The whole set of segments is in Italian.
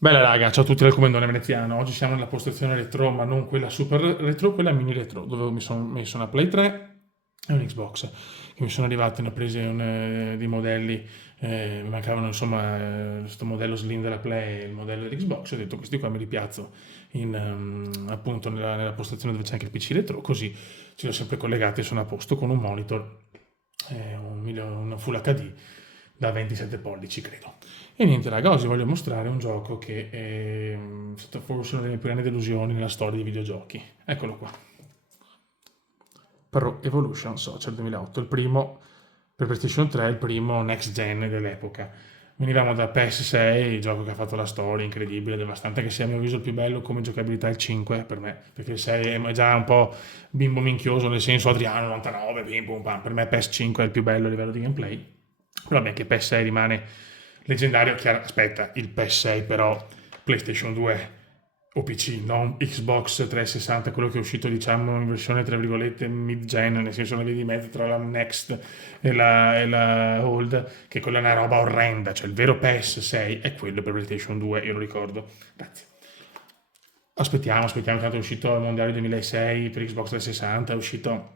Bella raga, ciao a tutti dal Comendone Veneziano. Oggi siamo nella postazione retro, ma non quella super retro, quella mini retro, dove mi sono messo una Play 3 e un Xbox. Che mi sono arrivati, ne ho presi dei modelli, mi mancavano insomma questo modello slim della Play e il modello dell'Xbox. Ho detto questi qua me li piazzo appunto nella postazione dove c'è anche il PC retro, così ce li ho sempre collegati e sono a posto con un monitor, un Full HD da 27 pollici credo. E niente raga, oggi voglio mostrare un gioco che è stata forse una delle mie più grandi delusioni nella storia dei videogiochi. Eccolo qua. Pro Evolution Soccer 2008, il primo per PlayStation 3, il primo next gen dell'epoca. Venivamo da PS6, il gioco che ha fatto la storia, incredibile, devastante, che sia a mio avviso il più bello come giocabilità il 5 per me, perché il 6 è già un po' bimbo minchioso, nel senso Adriano 99, bim bum pam, per me PS5 è il più bello a livello di gameplay, però beh, che PS6 rimane leggendario, chiaro, aspetta, il PS6 però PlayStation 2 o PC, non Xbox 360, quello che è uscito diciamo in versione tra virgolette mid-gen, nel senso una via di mezzo tra la Next e la Old, che quella è una roba orrenda, cioè il vero PS6 è quello per PlayStation 2, io lo ricordo. Grazie. Aspettiamo, tanto è uscito il Mondiale 2006 per Xbox 360, è uscito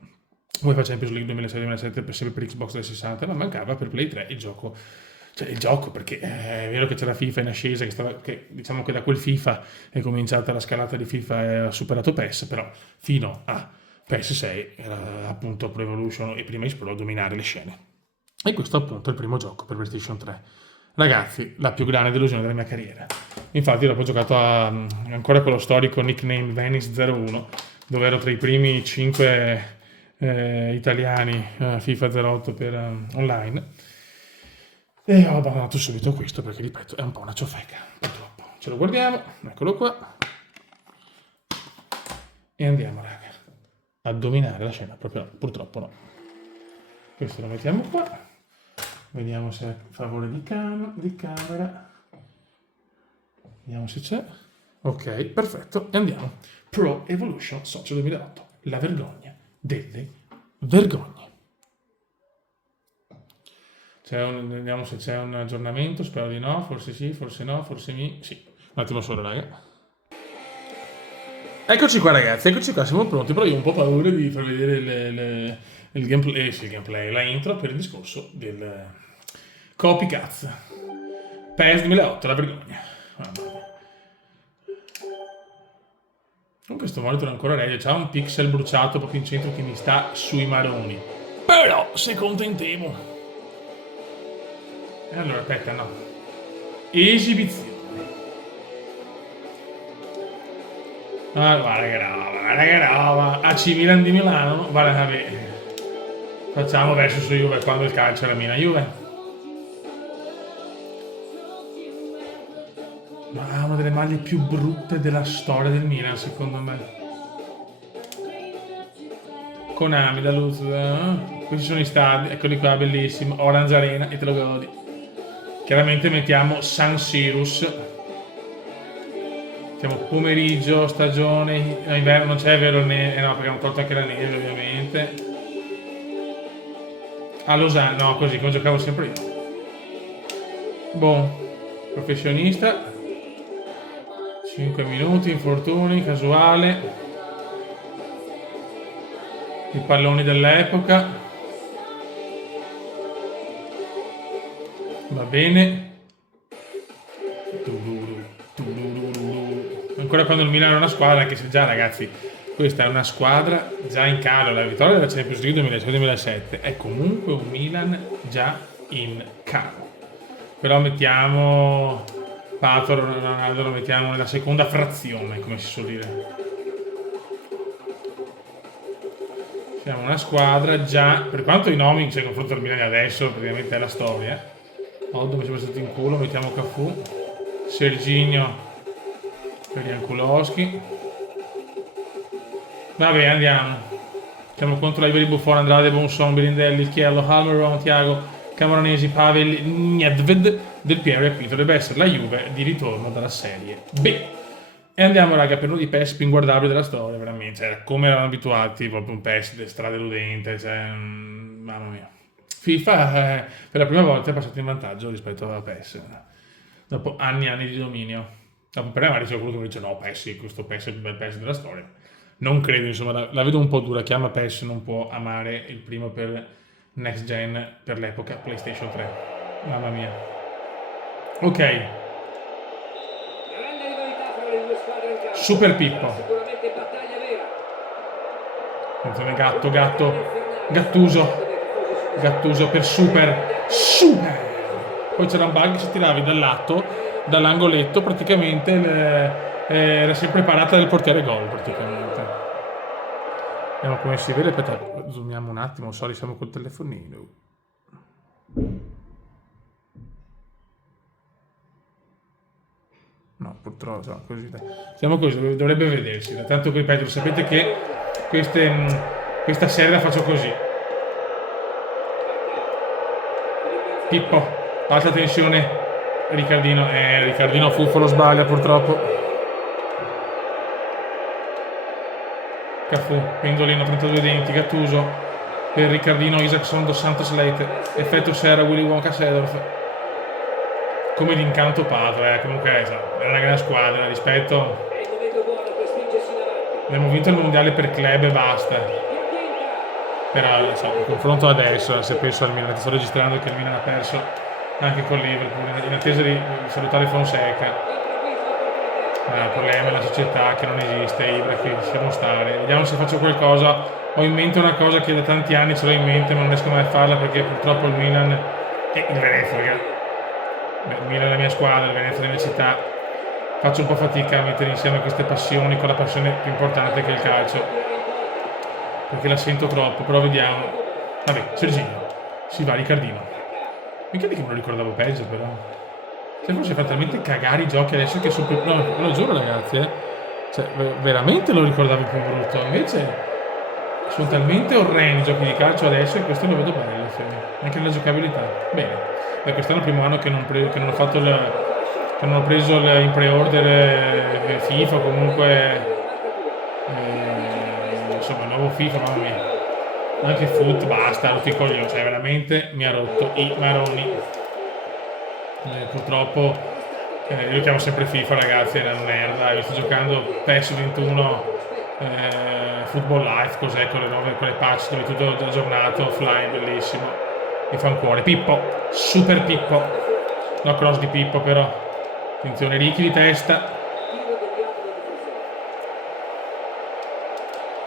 UEFA Champions League 2006-2007 per sempre per Xbox 360, ma mancava per Play 3 il gioco. Cioè il gioco, perché è vero che c'era FIFA in ascesa, diciamo che da quel FIFA è cominciata la scalata di FIFA e ha superato PES, però fino a PS6 era appunto Pro Evolution e prima X Pro a dominare le scene. E questo appunto è il primo gioco per PlayStation 3. Ragazzi, la più grande delusione della mia carriera. Infatti dopo ho giocato ancora con lo storico nickname Venice01, dove ero tra i primi 5 italiani FIFA 08 per online. E ho abbandonato subito questo perché, ripeto, è un po' una ciofeca, purtroppo. Ce lo guardiamo, eccolo qua. E andiamo, raga, a dominare la scena. Proprio, purtroppo no. Questo lo mettiamo qua. Vediamo se è a favore di camera. Vediamo se c'è. Ok, perfetto. E andiamo. Pro Evolution Soccer 2008. La vergogna delle vergogne. Vediamo se c'è un aggiornamento, spero di no, forse sì, forse no, forse sì. Un attimo solo, raga. Eccoci qua ragazzi, eccoci qua, siamo pronti, però io ho un po' paura di far vedere il gameplay, sì, il gameplay, la intro per il discorso del copycats. PES 2008, la vergogna. Mamma mia. Con questo monitor è ancora meglio, c'ha un pixel bruciato proprio in centro che mi sta sui maroni. Però, se contentemo. E allora, aspetta, no. Esibizione. Ah, guarda che roba. AC Milan di Milano, guarda, vabbè. Facciamo verso su Juve quando il calcio era Milan Juve. Ma una delle maglie più brutte della storia del Milan, secondo me. Konami, da Luz, questi sono i stadi, eccoli qua, bellissimo. Orange Arena e te lo godi. Chiaramente mettiamo San Sirus. Mettiamo pomeriggio, stagione, inverno, non c'è vero neve, no, perché hanno tolto anche la neve ovviamente. A Losanna, no, così come giocavo sempre io. Buon, professionista. 5 minuti, infortuni, casuale. I palloni dell'epoca. Va bene. Ancora quando il Milan era una squadra, anche se già ragazzi, questa è una squadra già in calo, la vittoria della Champions League 2006-2007 è comunque un Milan già in calo. Però mettiamo Pato Ronaldo, lo mettiamo nella seconda frazione, come si suol dire. Siamo una squadra già, per quanto i nomi c'è confronto al Milan di adesso, praticamente è la storia. Oddo mi sembra stato in culo, mettiamo Cafu, Serginho per Jankulowski. Vabbè, andiamo. Siamo contro l'Ivory Buffon, Andrade, Bonson, Birindelli, Chiello, Halmeron, Thiago, Camoranesi, Pavel, Nedved, Del Piero e Acquito. Dovrebbe essere la Juve di ritorno dalla Serie B. E andiamo, raga, per uno di PES più inguardabili della storia, veramente. Cioè, come erano abituati, proprio un PES stradeludente, cioè, mamma mia. FIFA per la prima volta è passato in vantaggio rispetto a PES, dopo anni e anni di dominio. Per me magari c'è qualcuno che dice no, PES, questo PES è il più bel PES della storia. Non credo, insomma, la vedo un po' dura. Chi ama PES non può amare il primo per next gen per l'epoca PlayStation 3. Mamma mia. Ok, Grande rivalità fra le due squadre in campo. Super Pippo. Sicuramente battaglia vera. Attenzione, Gattuso per Super. Poi c'era un bug, se tiravi dal lato, dall'angoletto, praticamente era sempre parata del portiere gol, praticamente. Vediamo come si vede, aspetta, zoomiamo un attimo, sorry, siamo col telefonino. No, purtroppo, no, così. Siamo così, dovrebbe vedersi. Tanto ripeto, sapete che questa serie la faccio così. Pippo, alta tensione. Riccardino Fuffolo sbaglia purtroppo. Cafu, Pendolino 32 denti, Gattuso per Riccardino, Isaacson, Dos Santos, Leite, effetto Serra, Willy Wonka, Sedorf. Come l'incanto padre, comunque è una gran squadra, rispetto. Abbiamo vinto il mondiale per club e basta. Però il confronto adesso, se penso al Milan, sto registrando che il Milan ha perso anche con Liverpool, in attesa di salutare Fonseca. Il problema è la società che non esiste, Ibra che possiamo stare. Vediamo se faccio qualcosa. Ho in mente una cosa che da tanti anni ce l'ho in mente, ma non riesco mai a farla perché purtroppo il Milan e il Venezia, ragazzi. Il Milan è la mia squadra, il Venezia è la mia città. Faccio un po' fatica a mettere insieme queste passioni con la passione più importante che è il calcio, perché la sento troppo, però vediamo. Vabbè, Serginho, si va, Riccardino. Mi credi che me lo ricordavo peggio, però. Se forse fa talmente cagare i giochi adesso che sono più. No, lo giuro, ragazzi, Cioè, veramente lo ricordavo più brutto. Invece sono talmente orrendi i giochi di calcio adesso che questo lo vedo bello, sì. Anche la giocabilità. Bene. Beh, quest'anno è il primo anno che non ho fatto che non ho preso in pre-order FIFA, comunque insomma il nuovo FIFA, mamma mia. Anche Foot, basta, rotti i coglioni, cioè veramente mi ha rotto i maroni. Purtroppo io chiamo sempre FIFA, ragazzi, è una merda. Io sto giocando PES 21 Football Life, cos'è, con le patch dove è tutto aggiornato, offline, bellissimo. Mi fa un cuore. Pippo, Super Pippo, no cross di Pippo però. Attenzione, Ricky di testa.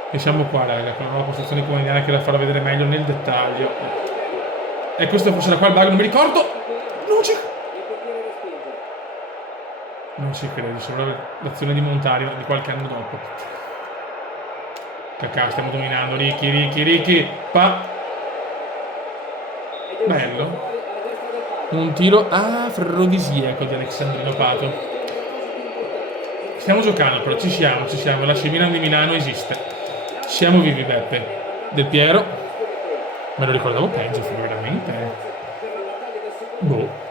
E siamo qua, raga, con la nuova postazione comunitaria che la farò vedere meglio nel dettaglio. E questo forse era qua il bug, non mi ricordo. Non ci credo, sembra l'azione di Montario di qualche anno dopo. Cacà, stiamo dominando, Ricky, bello. Un tiro afrodisiaco di Alexandrino Pato. Stiamo giocando, però ci siamo. L'AC Milan di Milano esiste. Siamo vivi, Beppe. Del Piero. Me lo ricordavo peggio, veramente. Boh.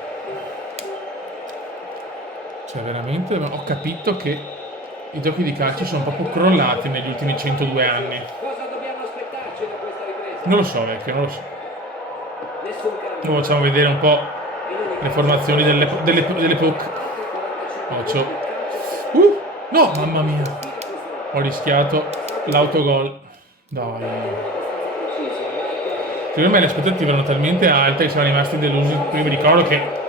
Cioè, veramente ho capito che i giochi di calcio sono proprio crollati negli ultimi 102 anni. Non lo so, vecchio, non lo so. Ora facciamo vedere un po' le formazioni dell'epoca. Occhio. No, mamma mia. Ho rischiato l'autogol. Dai. Secondo me le aspettative erano talmente alte che siamo rimasti delusi. Io mi ricordo che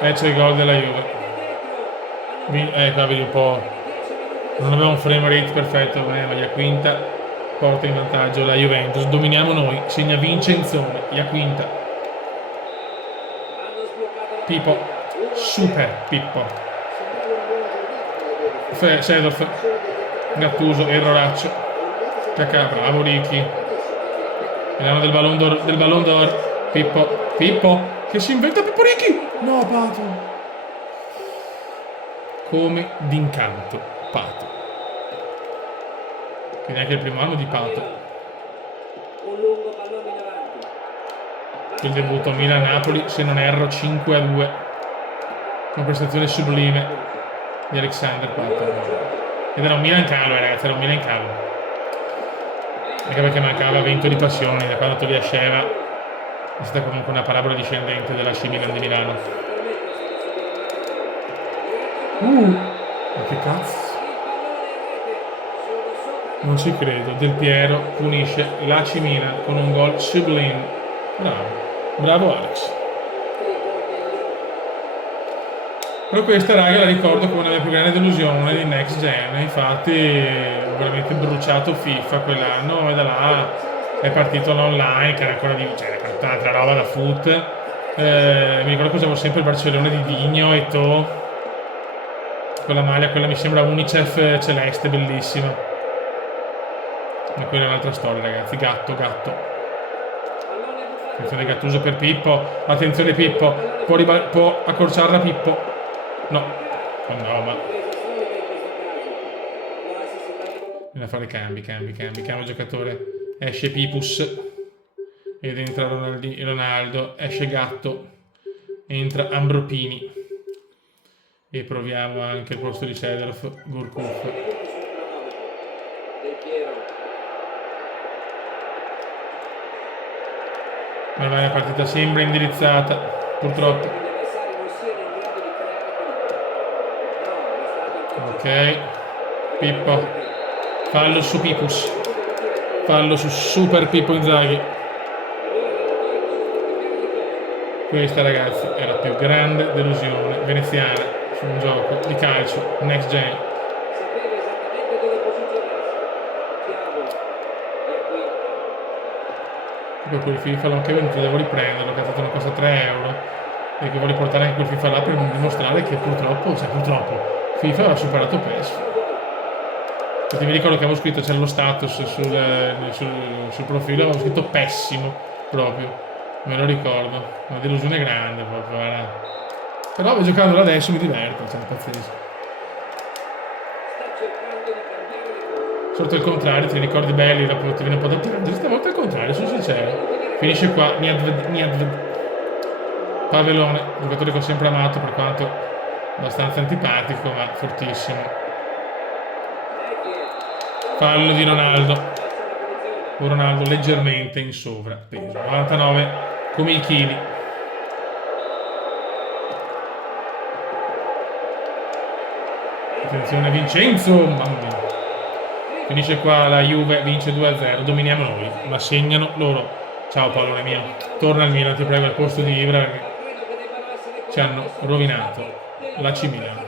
c'è il gol della Juve. Vedi un po'. Non aveva un frame rate perfetto, ma Iaquinta porta in vantaggio la Juventus. Dominiamo noi, segna Vincenzone, Iaquinta. Pippo, Super Pippo. Sedorf, Gattuso, erroraccio. Cacà, bravo Ricky. Vediamo del Ballon d'Or. Pippo, che si inventa Pippo Ricky. No, Pato. Come d'incanto, Pato. Quindi anche il primo anno di Pato. Il debutto Milan-Napoli, se non erro, 5-2. Una prestazione sublime di Alexander Pato. Ed era un Milan calo, ragazzi, era un Milan calo. Anche perché mancava vento di passione, da quando Toliasceva è stata comunque una parabola discendente della AC Milan di Milano. Ma che cazzo? Non ci credo. Del Piero punisce l'AC Milan con un gol sublime. Bravo. Bravo Alex. Però questa raga la ricordo come la mia più grande delusione di Next Gen. Infatti ho veramente bruciato FIFA quell'anno e da là è partito l'online che era ancora di. Cioè era tutta un'altra roba da foot. Mi ricordo che usavo sempre il Barcellona di Digno e To. Con la maglia, quella mi sembra Unicef celeste, bellissima. Ma quella è un'altra storia, ragazzi. Gatto. Attenzione Gattuso per Pippo. Attenzione Pippo. Può accorciarla Pippo. No. Oh no, ma. Bisogna fare cambi. Cambio giocatore. Esce Pipus. Ed entra Ronaldo. Esce Gatto. Entra Ambropini. E proviamo anche il posto di Seedorf, Gurkuf. Ormai la partita sembra indirizzata, purtroppo. Ok, Pippo, fallo su Pipus, fallo su Super Pippo Inzaghi. Questa ragazzi è la più grande delusione veneziana su un gioco di calcio Next Gen. Poi quel FIFA l'ho anche venuto, devo riprenderlo, che non costa 3 euro e che voglio portare anche quel FIFA là per dimostrare che purtroppo FIFA aveva superato PES. Perché mi ricordo che avevo scritto, c'era lo status sul profilo, avevo scritto pessimo proprio, me lo ricordo, una delusione grande proprio, era. Però giocandolo adesso mi diverto, cioè pazzesco. Sotto il contrario, ti ricordi belli, ti viene un po' da piangere, stavolta al contrario, sono sincero. Finisce qua, Pavelone, giocatore che ho sempre amato per quanto abbastanza antipatico, ma fortissimo. Fallo di Ronaldo. Ronaldo leggermente in sovrappeso. 99 come i chili. Attenzione Vincenzo, mamma mia. Finisce qua la Juve, vince 2-0, dominiamo noi, ma segnano loro. Ciao pallone mio, torna al Milan, ti prego al posto di Ibra perché ci hanno rovinato l'AC Milan.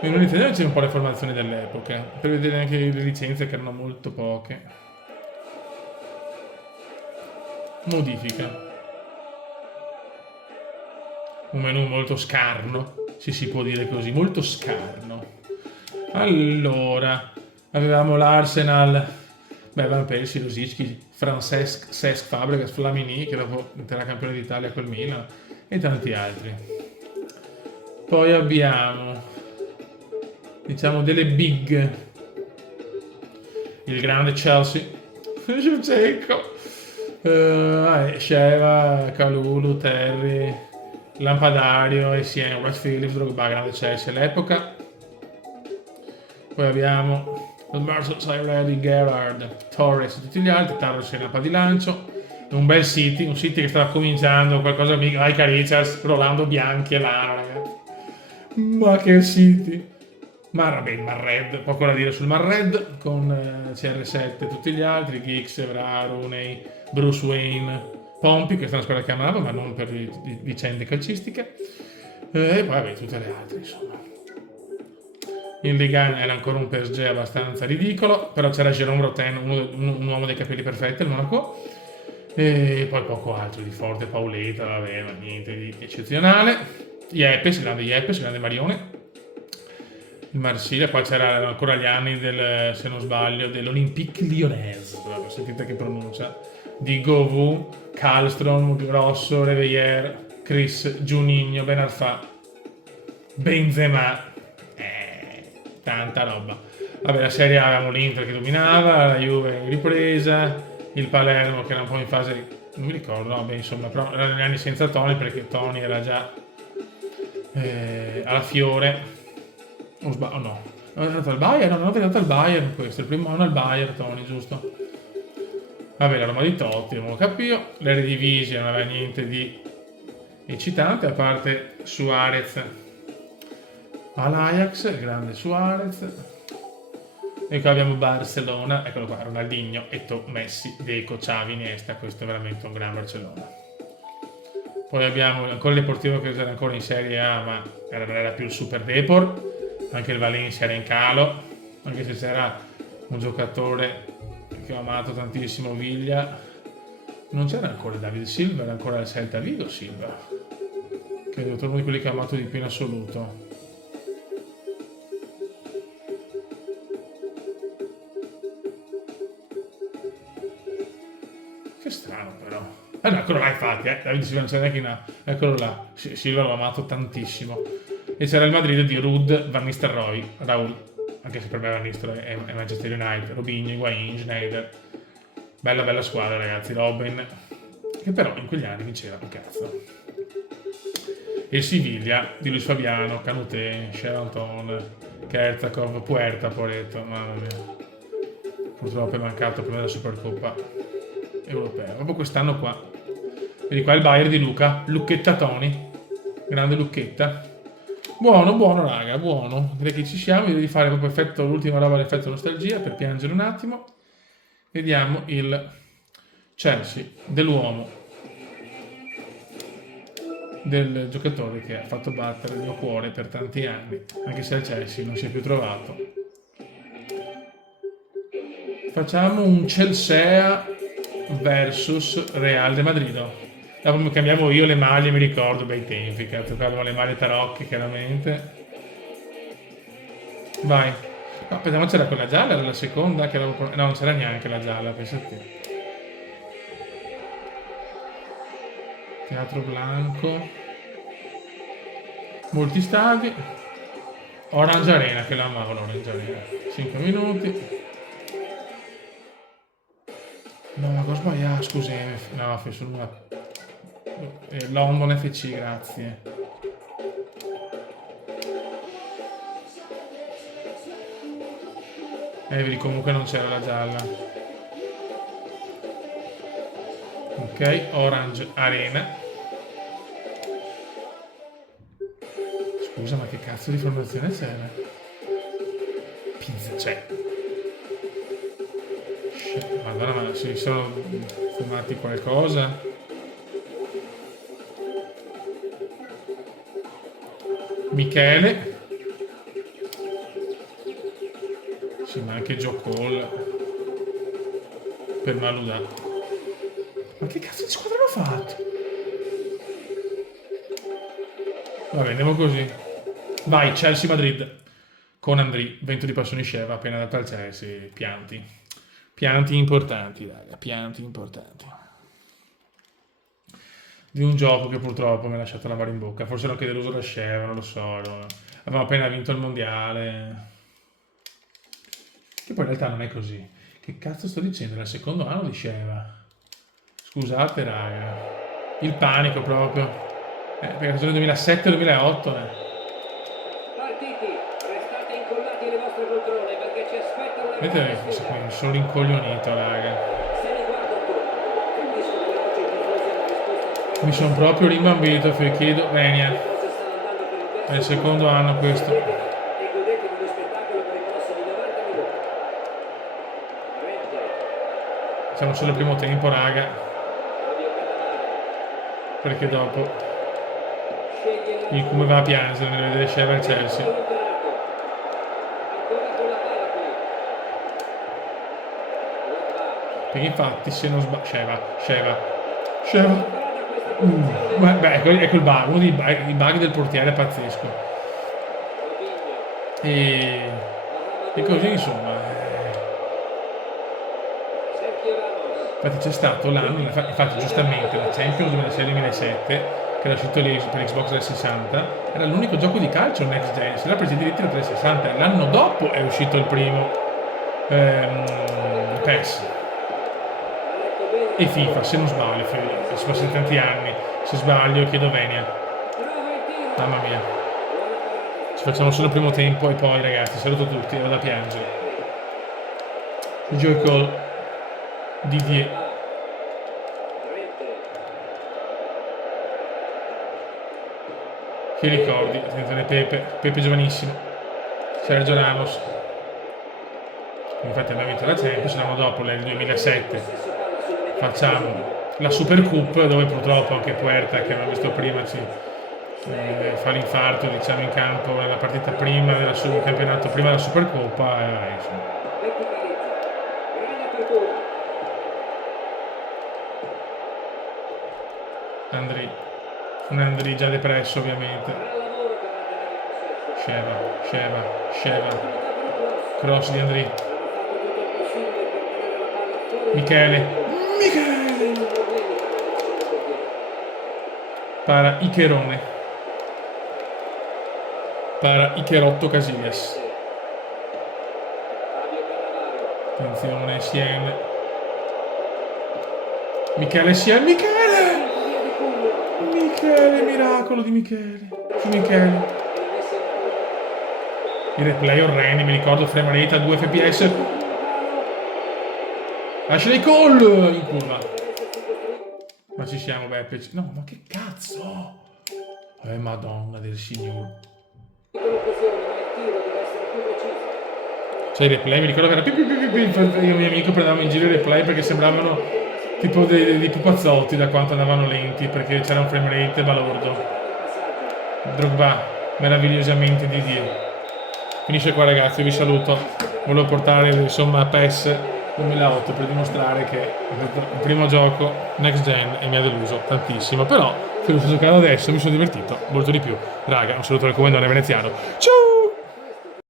In Italia c'è un po' le formazioni dell'epoca, per vedere anche le licenze che erano molto poche. Modifica. Un menù molto scarno, se si può dire così, molto scarno. Allora, avevamo l'Arsenal, Van Persie, Rosicki, Francesc, Cesc Fabregas, Flamini, che dopo diventerà campione d'Italia col Milan, e tanti altri. Poi abbiamo, diciamo, delle big. Il grande Chelsea, Shevchenko, Sheva, Kalulu, Terry, Lampadario, Essien, West Phillips, Drogba, grande Chelsea all'epoca. Poi abbiamo il Merseyside, Gerrard, Torres e tutti gli altri, Torres in lampa di lancio. Un bel City, un City che stava cominciando qualcosa, Micah Richards, Rolando Bianchi e Lana, ragazzi. Ma che City! Ma vabbè, il Marred, poco da dire sul Marred, con CR7 e tutti gli altri, Giggs, Evra, Rooney, Bruce Wayne, Pompi, questa è una squadra che amava, ma non per vicende calcistiche, e poi vabbè, tutte le altre, insomma. Il Ligan era ancora un PSG abbastanza ridicolo, però c'era Jérôme Roten, un uomo dei capelli perfetti al Monaco, e poi poco altro di forte, Paoletta, vabbè, ma niente di eccezionale. Yepes, grande Marione. Il Marsiglia, qua c'erano ancora gli anni del, se non sbaglio, dell'Olympique Lyonnais, sentite che pronuncia, di Govou, Kallström, Grosso, Reveillère, Chris, Juninho, Ben Arfa, Benzema, tanta roba. Vabbè, la Serie A avevamo l'Inter che dominava, la Juve in ripresa, il Palermo che era un po' in fase, non mi ricordo, no, beh, insomma, però erano gli anni senza Toni perché Toni era già alla Fiore. O no, non è andato al Bayern, non è andato al Bayern questo, il primo anno al Bayern Toni, giusto? Vabbè, la Roma di Totti, non lo capivo. L'Eredivisie non aveva niente di eccitante, a parte Suarez all'Ajax, il grande Suarez. E qua abbiamo Barcellona, eccolo qua, Ronaldinho, Eto'o, Messi, Deco, Xavi, Iniesta, questo è veramente un gran Barcellona. Poi abbiamo ancora il Deportivo che era ancora in Serie A, ma era più il Super Depor, anche il Valencia era in calo, anche se c'era un giocatore che ho amato tantissimo, Viglia, non c'era ancora David Silva, era ancora il Celta Vigo Silva, che è uno di quelli che ho amato di più in assoluto. Che strano però. No, eccolo là infatti, David Silva non c'era neanche in A. Eccolo là, Silva l'ho amato tantissimo. E c'era il Madrid di Ruud, Van Nistelrooy, Raul, anche se per me Van Nistelrooy è Manchester United, Robinho, Higuain, Schneider. Bella squadra ragazzi, Robin, che però in quegli anni vinceva un cazzo. E il Siviglia di Luis Fabiano, Canuté, Sheraton, Kerzakov, Puerta, Poretto, mamma mia. Purtroppo è mancato prima della Supercoppa europea, proprio quest'anno qua. Vedi qua il Bayern di Luca, Lucchetta Toni, grande Lucchetta. Buono raga, buono. Direi che ci siamo, direi di fare proprio effetto, l'ultima roba l'effetto nostalgia per piangere un attimo. Vediamo il Chelsea dell'uomo, del giocatore che ha fatto battere il mio cuore per tanti anni, anche se al Chelsea non si è più trovato. Facciamo un Chelsea versus Real de Madrid. Dopo mi cambiavo io le maglie, mi ricordo bei tempi, cazzo, avevamo le maglie tarocche chiaramente. Vai. No, pensavo c'era quella gialla, era la seconda che avevo... No, non c'era neanche la gialla, pensate. Teatro Blanco. Molti stadi. Orange Arena, che la amavo l'Orange Arena. 5 minuti. No, ma cosa sbagliato? Scusi, no, fai solo una... London FC, grazie. Vedi, comunque non c'era la gialla. Ok, Orange Arena. Scusa, ma che cazzo di formazione c'era? Pizza, c'è. Madonna, ma si sono fumati qualcosa? Michele. Sì, ma anche Joe Cole per Malouda. Ma che cazzo di squadra hanno fatto? Vabbè, andiamo così. Vai, Chelsea Madrid con Andri, vento di passioni Sceva, appena dato al Chelsea, pianti. Pianti importanti, raga, pianti importanti. Di un gioco che purtroppo mi ha lasciato la mano in bocca. Forse ero anche deluso da Sceva, non lo so. Avevamo appena vinto il mondiale. Che poi in realtà non è così. Che cazzo sto dicendo? Era il secondo anno di Sceva. Scusate, raga. Il panico proprio. Per la stagione 2007-2008. Partiti, restate incollati alle vostre poltrone perché ci aspetta una... Vedete, mi sono rincoglionito, raga. Se ne guarda attorno. Capisco che oggi i tifosi hanno risposto a... Mi sono proprio rimbambito, vi chiedo, Venia. Le cose stanno andando per il bene. È il secondo anno questo. E godetevi lo spettacolo per i prossimi 90 minuti. 20. Siamo solo al primo tempo, raga. Perché dopo il come va a piangere nel vedere Sceva al Chelsea. Ancora con la palla qui. Perché infatti se non sbaglio... Sceva. Beh, ecco il bug, uno dei bug del portiere pazzesco. E così insomma. Infatti c'è stato l'anno, infatti giustamente la Champions 2006-2007, che era uscito lì per Xbox 360, era l'unico gioco di calcio next gen, se l'ha preso addirittura 360, l'anno dopo è uscito il primo PES. E FIFA, se non sbaglio, si passano tanti anni, se sbaglio chiedo venia. Mamma mia. Ci facciamo solo il primo tempo e poi ragazzi, saluto tutti, vado a piangere. Joe Cole, Didier, Che ricordi, attenzione Pepe giovanissimo, Sergio Ramos. Infatti abbiamo vinto la Champions, l'anno dopo, nel 2007, facciamo la Super Cup, dove purtroppo anche Puerta, che abbiamo visto prima, fa l'infarto, diciamo, in campo nella partita prima del campionato, prima della Supercoppa, insomma. Un Andri già depresso, ovviamente. Sceva. Cross di Andri. Michele. Para Icherone. Para Icherotto Casillas. Attenzione, Sien. Michele Sien. Michele, miracolo di Michele. Su Michele. I replay orrendi, mi ricordo frame rate a 2 fps. Ashley Cole in curva. Ma ci siamo, Beppe. No, ma che cazzo? Madonna del Signore. Cioè i replay, mi ricordo che era io e il mio amico prendevamo in giro i replay perché sembravano tipo dei pupazzotti da quanto andavano lenti, perché c'era un frame rate balordo. Drogba, meravigliosamente di Dio. Finisce qua, ragazzi, vi saluto. Volevo portare insomma PES 2008 per dimostrare che il primo gioco next gen e mi ha deluso tantissimo, però se lo sto giocando adesso mi sono divertito molto di più. Raga, un saluto dal commendatore veneziano. Ciao!